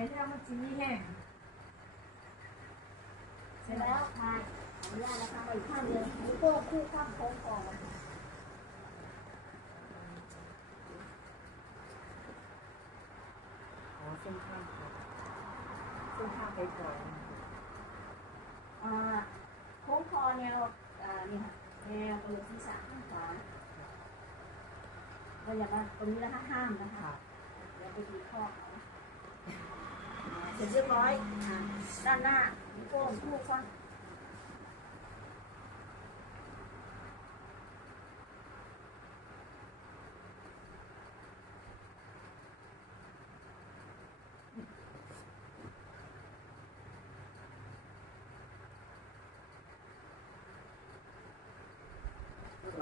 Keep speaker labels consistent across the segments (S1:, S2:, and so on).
S1: เนี่ยถ้ามันสีแห้ง
S2: เสร็จแล้วทายขออนุญาตนะคะมาอีกข้างเดียวนิ้วโป้งคู่ข้างโค้งคอมัน
S3: อ๋อเส้นข้างค่ะเส้นข้างไปก่อน
S2: อ่าโค้งคอแนวอ่านี่ค่ะแนวกระโหลกศีรษะข้างขวาเราอย่ามาตรงนี้นะคะห้ามนะคะ
S3: ค่ะ
S2: เดี๋ยวไปดีข้อ เขาอ่าเสร็จเรียบร้อยอ่าด้านหน้านิ้วโป้งคู่ข้าง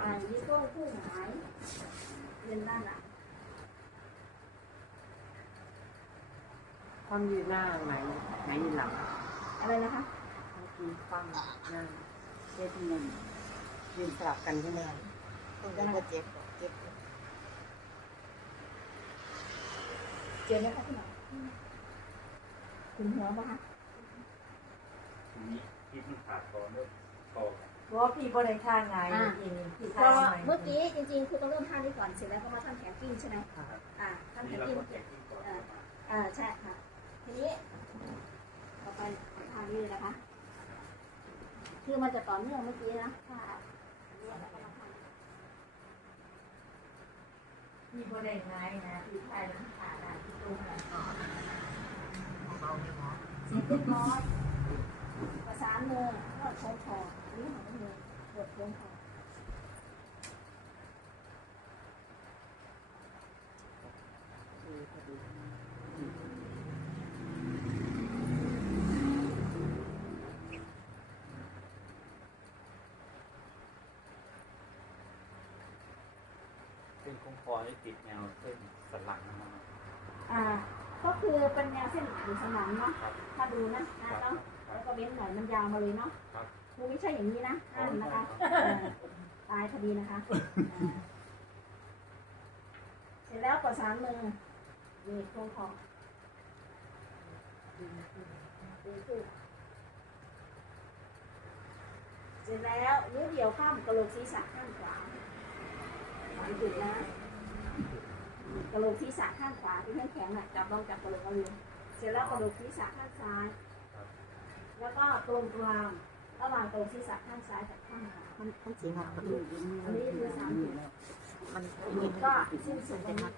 S2: อ่านิ้วโป้งคู่หงายเรียนด้านหลัง
S3: ความยืนหน้าไหนไหนยืนหลัง
S2: อะไรนะคะ
S3: เมื่อกี้ความหน้าเจ็บหนึ่งยืนสลับกันใช่ไหมตรงนั้นก็เจ็บเจ็บ
S2: เจอไหมคะพี่หน่อยถึงหัวปะคะ
S4: ทีนี้ที่มันขาดตอนเริ่มคอ
S1: เพราะว่าพี่บริทางไงกินพี่
S2: เพ
S1: ทา
S2: ราะ
S1: ง
S2: ว่า
S1: ไง
S2: เมื่อกี้จริงๆคือต้องเริ่มท่านี้ก่อนเสร็จแล้วก็มาทำแขนกิ้งใช่ไหม
S3: ค่ะ
S2: อ่า
S4: ที
S2: ทำแข
S4: นี้
S2: น
S4: เรา
S2: กิ้ง
S4: ก็แข่งที่ก่อน
S2: อ่าใช่ค่ะ ทีนี้ต่อไปท่านี้เลยนะคะ คือมันจะต่อเนื่องเมื่อกี้นะท่าอันนี้แล้วก็มาทำ
S1: พี่บริไงนะพี่ทายน้ำขาดาพี่ตุ้มนะ
S3: เบาไม่หมอ
S2: เสร็จเรียบร้อยประสานมือก็โค้งคออันนี้ของมือกดโค้งคอ
S3: คือพอดี
S4: ส้นคงคอนี่ติดแนวเส้นสันหลังนะครับ
S2: อ่า ก็คือเป็นแนวเส้นหรือสนามเนาะ
S4: ครับ
S2: ถ้าดูนะนะ
S4: ครั
S2: เนาะแล้วก็เว้นหน่อยมันยาวมาเลยเนาะ
S4: ครับ
S2: ครูไม่ใช่อย่างนี้นะห้ามนะคะตายพอดีนะคะอ่าเสร็จแล้วประสานมือนี่โค้งคอดึงขึ้นเสร็จแล้วนิ้วเดียวข้ามกระโหลกศีรษะข้างขวา สามจุดนะกระโหลกศีรษะข้างขวาที่แข็งๆน่ะจับลองจับกระโหลกเอาเลยเสร็จแล้วกระโหลกศีรษะข้างซ้าย แล้วก็ตรงกลางระหว่างตรงศีรษะข้างซ้ายกับข้างขวา
S3: มันมันสีหนักมันอยู่
S2: อันนี้คือสามจุด
S3: มัน
S2: ก็สิ้นสุดตรงนี้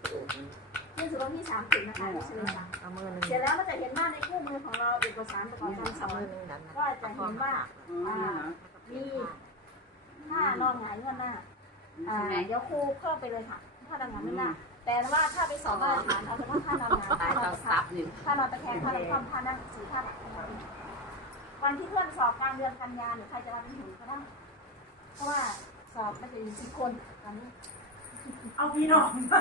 S2: สิ้นสุดตรงที่สามจุดนะคะที่เฉลยค่ะ
S3: เอามือหนึ่ง
S2: เสร็จแล้วก็จะเห็นว่าในคู่มือของเราเอกสารประกอบการส
S3: เอา
S2: อ
S3: มื
S2: น
S3: อหนึ่งดัน
S2: ก็จะเห็นว่าอ่ามีท่านอนหงายเงื่อนหน้า อ่าเดี๋ยวครูเพิ่มไปเลยค่ะท่านอนหงายเงื่อนหน้าแต่ว่าถ้าไปสอบมาตรฐานเอาเป็นว่าท่านอนหงาย
S3: ตา
S2: ท่ายนอ
S3: เรา
S2: นตะ
S3: ซั
S2: ขา
S3: บอยู่
S2: ท่านอนตะแคงท่านอนคว่ำท่านั่งสี่ท่าแบบวันที่เพื่อนสอบกลางเดือนกันยาหรือใครจะมาเป็นหุ่นก็ได้เพราะว่าสอบมันจะอยู่สิบคนตอนนี้
S1: เอาพี่น้อง
S2: แต่